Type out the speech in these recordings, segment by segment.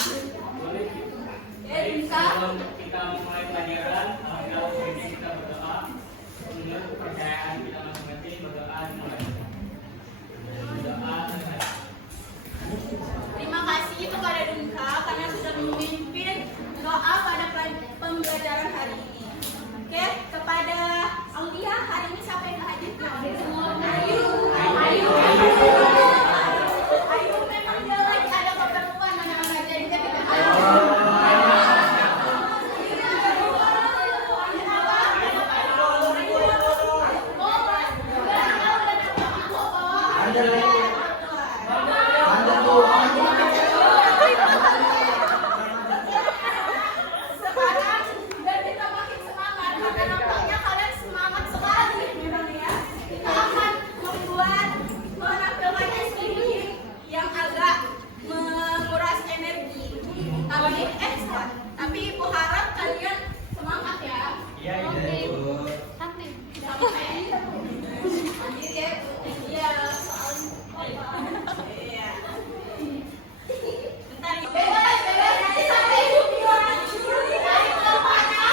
Sebelum kita memulai pelajaran, alhamdulillah sebaiknya kita berdoa menurut kepercayaan kita masing-masing. Berdoa dimulai. Berdoa selesai. Terima kasih kepada Dunka karena sudah memimpin doa pada pembelajaran hari ini. Oke, kepada Aulia, hari ini siapa yang hadirkan? Ayu. Ayu memang dia lagi ada keperluan anak-anak, jadi dia tidak sekarang dan kita makin semangat karena nampaknya kalian semangat sekali memang ya. Kita akan menampilkan SPG yang agak menguras energi. Tapi Ibu harap kalian semangat ya. Iya, Ibu. Sampai. Lanjut ya. Iya, iya. Bentar, bebas, nanti sampai Ibu bilang. Dari bapaknya.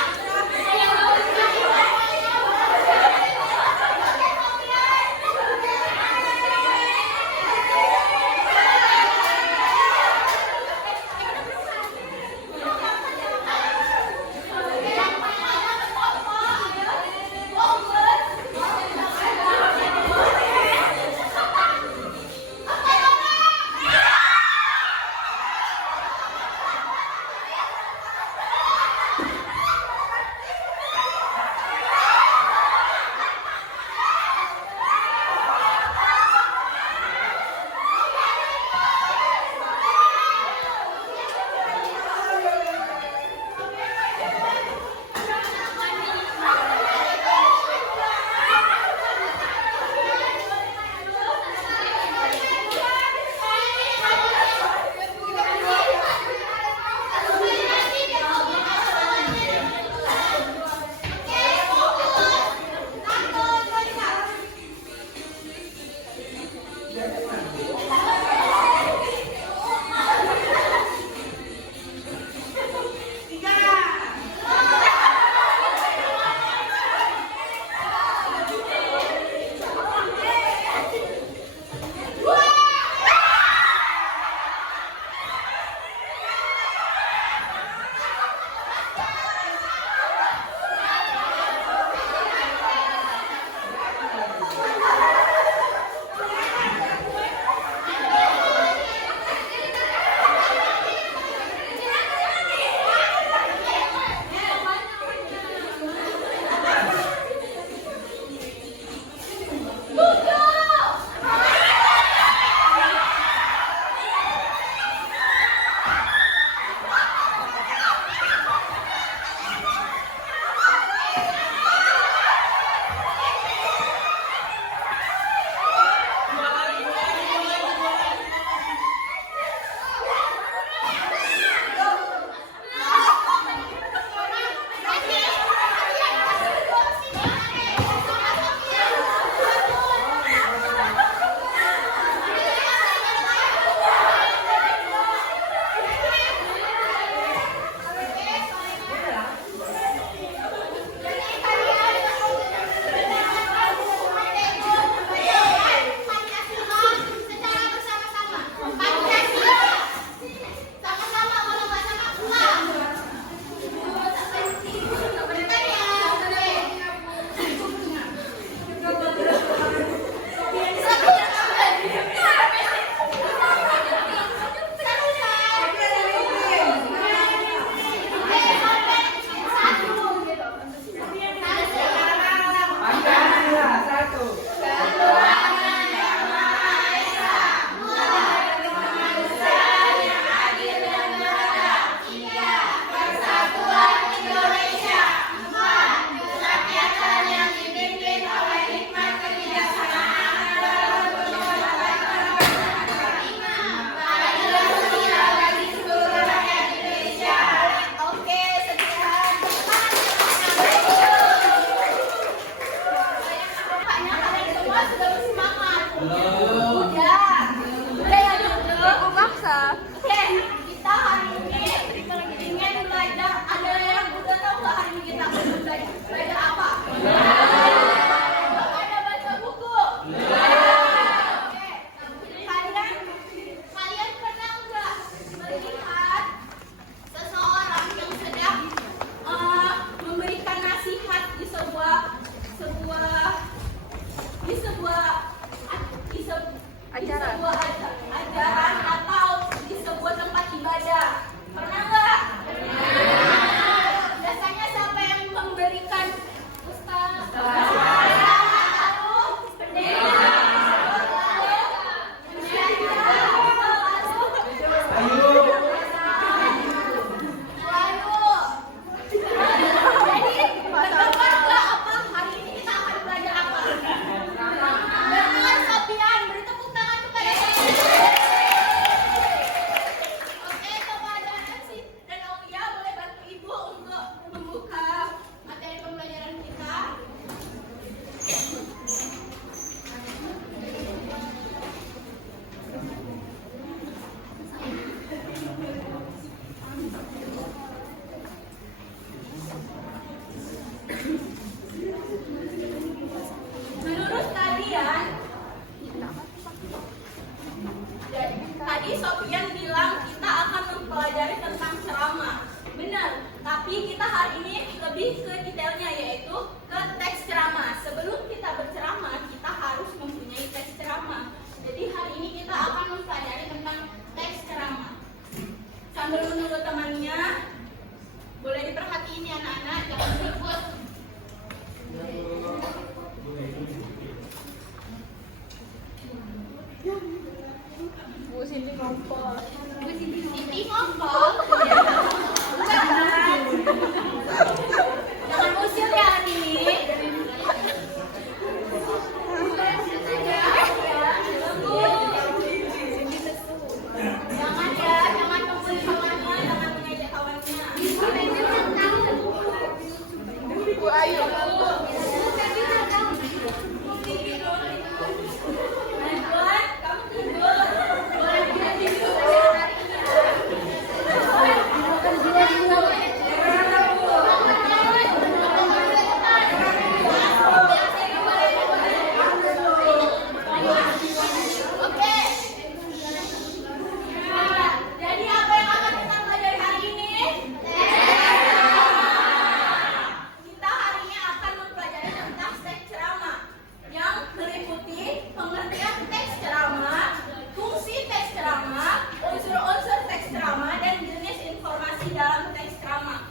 informasi dalam teks ceramah.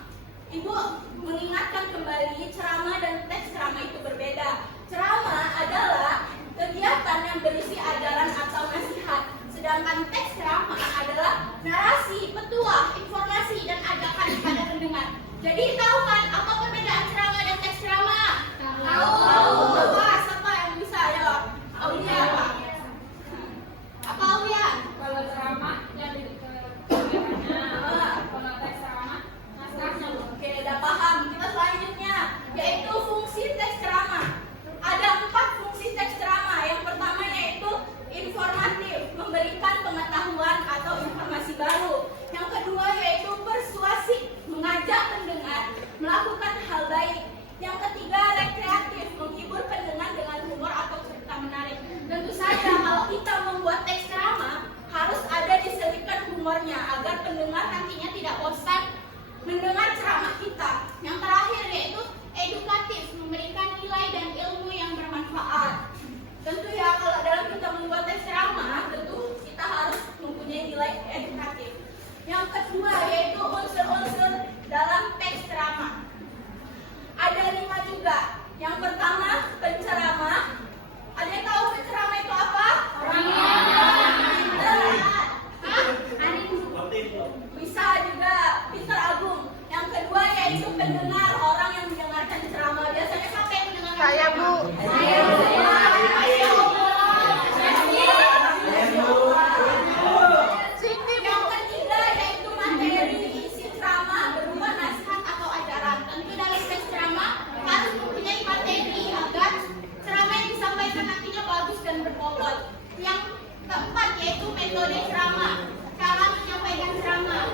Ibu mengingatkan kembali ceramah dan teks ceramah itu berbeda. Ceramah adalah kegiatan yang berisi ajaran atau nasihat, sedangkan teks ceramah adalah narasi, petuah, informasi, dan ajakan kepada pendengar. Jadi tahu kan apa perbedaan ceramah dan teks ceramah? Tahu. Apa? Siapa yang bisa jawab? Aulia apa? Apa Aulia? Kalau ceramah yang di kebenarannya, kalau teks ceramah naskahnya. Oke, udah paham. Kita selanjutnya yaitu fungsi teks ceramah. Ada 4 fungsi teks ceramah. Yang pertama yaitu informatif, memberikan pengetahuan atau informasi baru. Yang kedua yaitu persuasif, mengajak pendengar melakukan hal baik. Yang ketiga rekreatif, menghibur pendengar dengan humor atau cerita menarik. Tentu saja kalau kita membuat teks ceramah harus ada diselipkan humornya agar pendengar nantinya tidak bosan mendengar ceramah kita. Yang terakhir yaitu edukatif, memberikan nilai dan ilmu yang bermanfaat. Tentu ya kalau dalam kita membuat teks ceramah tentu kita harus mempunyai nilai edukatif. Yang kedua yaitu unsur-unsur dalam teks ceramah. Ada 5 juga. Yang pertama penceramah. Ada yang tahu penceramah itu apa? Bisa juga Peter Agung. Yang kedua yaitu pendengar, orang yang mendengarkan ceramah. Biasanya siapa yang mendengarkan? Saya, Bu. Saya. Yang ketiga yaitu materi isi ceramah berupa nasihat atau ajaran. Tentu dalam teks ceramah harus mempunyai materi agar ceramah yang disampaikan nantinya bagus dan berbobot. Yang keempat yaitu metode ceramah, cara menyampaikan ceramah.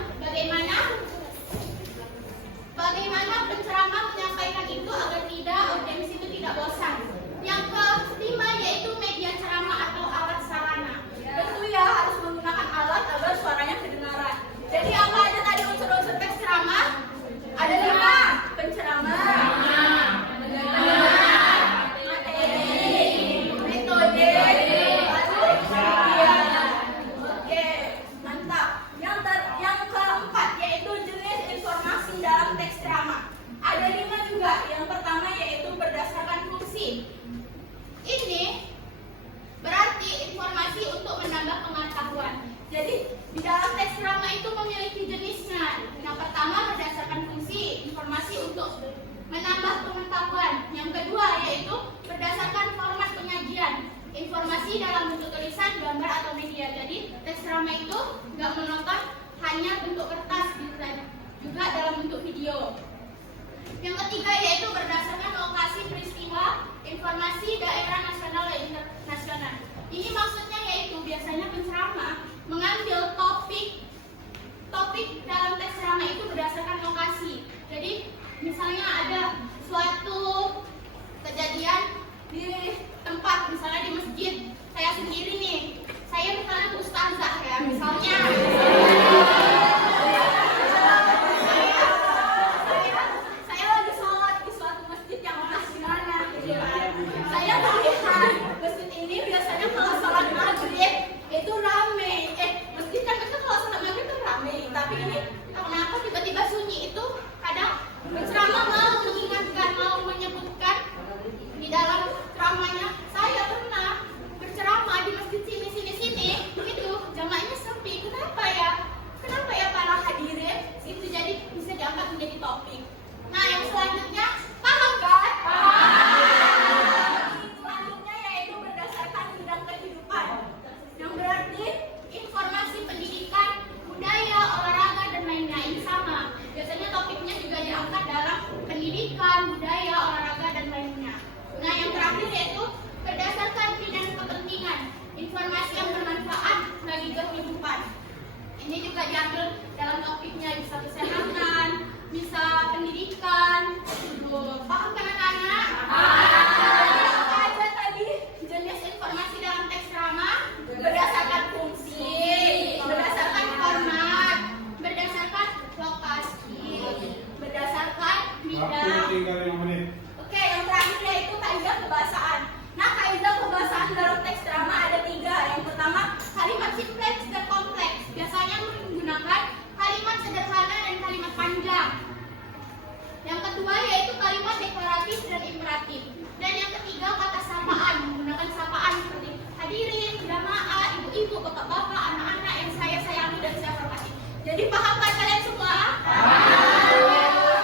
Bagaimana penceramah menyampaikan itu agar audiens itu tidak bosan. Yang kelima yaitu media ceramah atau alat sarana. Tentu ya harus menggunakan alat agar suaranya kedengaran. Jadi apa aja tadi unsur-unsur teks ceramah? Ada 5. Penceramah, materi, metode, lalu media. Oke, mantap. Yang keempat yaitu jenis informasi dalam teks ceramah. Ada 5 juga. Yang pertama yaitu berdasarkan fungsi. Ini berarti informasi untuk menambah pengetahuan. Jadi di dalam teks ceramah itu memiliki jenisnya. Yang pertama berdasarkan fungsi, informasi untuk menambah pengetahuan. Yang kedua yaitu berdasarkan format penyajian, informasi dalam bentuk tulisan, gambar atau media. Jadi teks ceramah itu nggak monoton hanya bentuk kertas, juga dalam bentuk video. Yang ketiga yaitu berdasarkan lokasi peristiwa, informasi daerah nasional dan internasional. Ini maksudnya yaitu biasanya penceramah mengambil topik dalam teks ceramah itu berdasarkan lokasi. Jadi misalnya ada suatu kejadian di tempat, misalnya di masjid. Saya sendiri nih, saya misalnya ustazah ya, misalnya saya lagi sholat di suatu masjid yang di mana gitu kan. Saya melihat masjid ini biasanya kalau sholat maghrib itu rame. Masjid kan itu kalau sholat maghrib itu rame, tapi ini kenapa tiba-tiba sunyi? Itu kadang penceramah mau mengingatkan, mau menyebutkan di dalam ceramahnya, saya pernah berceramah di masjid sini itu jamaahnya sepi. Kenapa ya para hadirin itu jadi bisa diangkat menjadi topik. Nah yang selanjutnya paham kan? Selanjutnya yaitu berdasarkan bidang kehidupan, yang berarti informasi pendidikan, budaya, olahraga dan lainnya. Ini sama, biasanya topiknya juga diangkat dalam pendidikan, budaya, olahraga dan lainnya. Nah yang terakhir yaitu berdasarkan bidang kepentingan, informasi yang bermanfaat bagi kehidupan. Ini juga diambil dalam topiknya, bisa kesehatan, bisa pendidikan. Paham kan anak-anak? Apa aja tadi jenis informasi dalam teks ceramah? Berdasarkan fungsi, berdasarkan format, berdasarkan lokasi, berdasarkan bidang. Oke, yang terakhir yaitu kaidah kebahasaan. Nah, kaidah kebahasaan dalam teks ceramah ada 3. Yang pertama, kalimat simpleks dan kompleks. Biasanya menggunakan kalimat sederhana dan kalimat bapak-bapak, anak-anak yang saya sayangi dan saya hormati. Jadi paham kan kalian semua?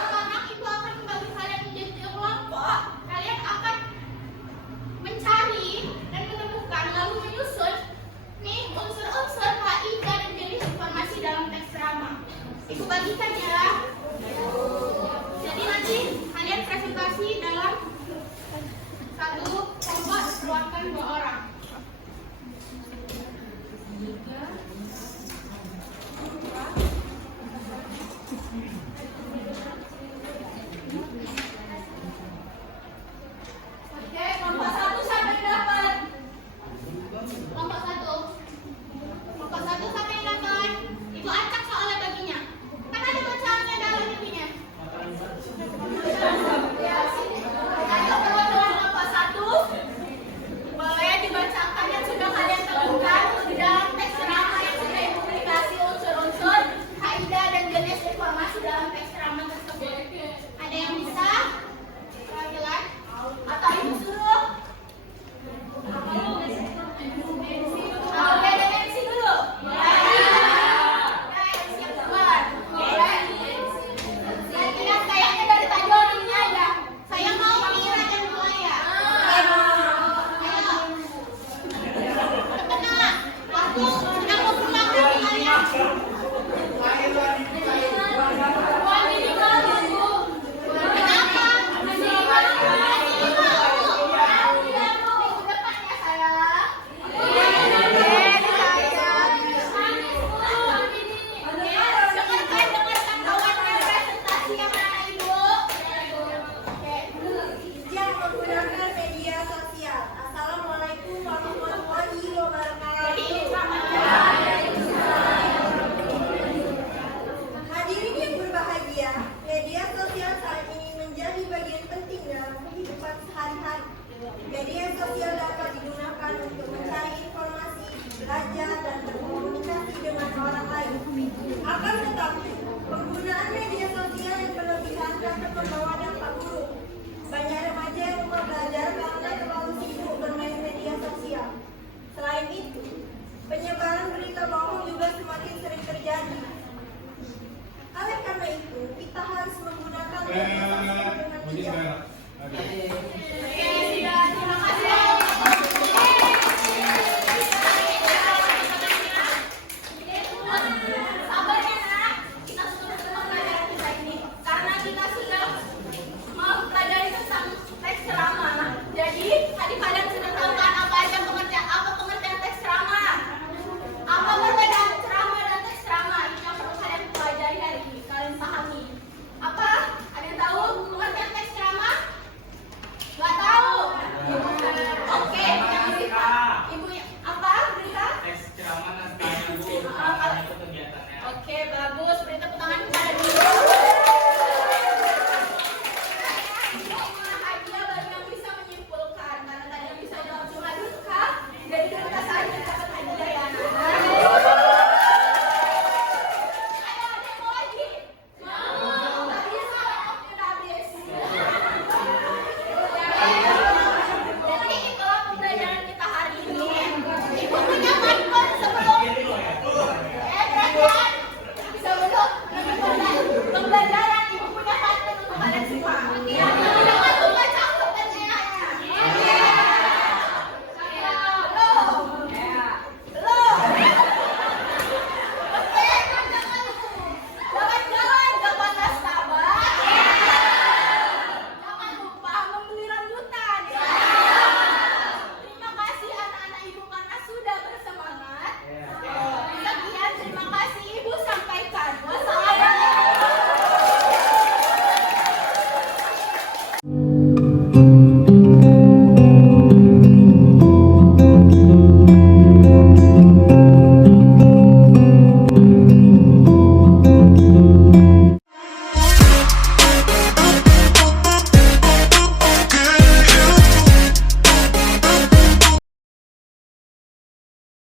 Sekarang ibu akan membagi kalian menjadi 3 kelompok. Kalian akan mencari dan menemukan lalu menyusun nih unsur-unsur kaidah dan jenis informasi dalam teks ceramah. Ibu bagikan ya. Jadi nanti kalian presentasi dalam satu kelompok dikeluarkan 2 orang. Oke, kelompok 1 siapa yang dapat? Kelompok 1. Kelompok 1 siapa yang dapat? Ibu acak soalnya baginya. Kan ada bacaannya dalam ininya. Ayo teman-teman kelompok 1, boleh dibacakan yang sudah kalian temukan di dalam teks ceramah yang sudah ibu publikasi unsur-unsur kaidah dan jenis informasi dalam teks ceramah tersebut. Ada yang bisa? Laki-laki? Atau ibu suruh? Oke, ada MC dulu. MC yang keluar. Saya lihat kayaknya dari tadi orangnya ya. Saya mau Mira dan Maya. Ayo. Tenang. Aku sedang mau pulang dari kalian. Kenapa? Dengarkan kawannya presentasi yang mana ibu? Yang menggunakan media sosial. Assalamualaikum warahmatullahi wabarakatuh. Jadi ini ceramahnya. Hadirin yang berbahagia, media sosial saat ini menjadi bagian penting dalam kehidupan sehari-hari. Media sosial dapat digunakan untuk mencari informasi, belajar, dan berkomunikasi dengan orang lain. Akan tetapi, penggunaan media sosial yang berlebihan dapat membawa dampak buruk. Banyak remaja yang lupa belajar karena terlalu sibuk bermain media sosial. Selain itu, penyebaran berita bohong juga semakin sering terjadi. Oleh karena itu, kita harus menggunakan media sosial dengan bijak.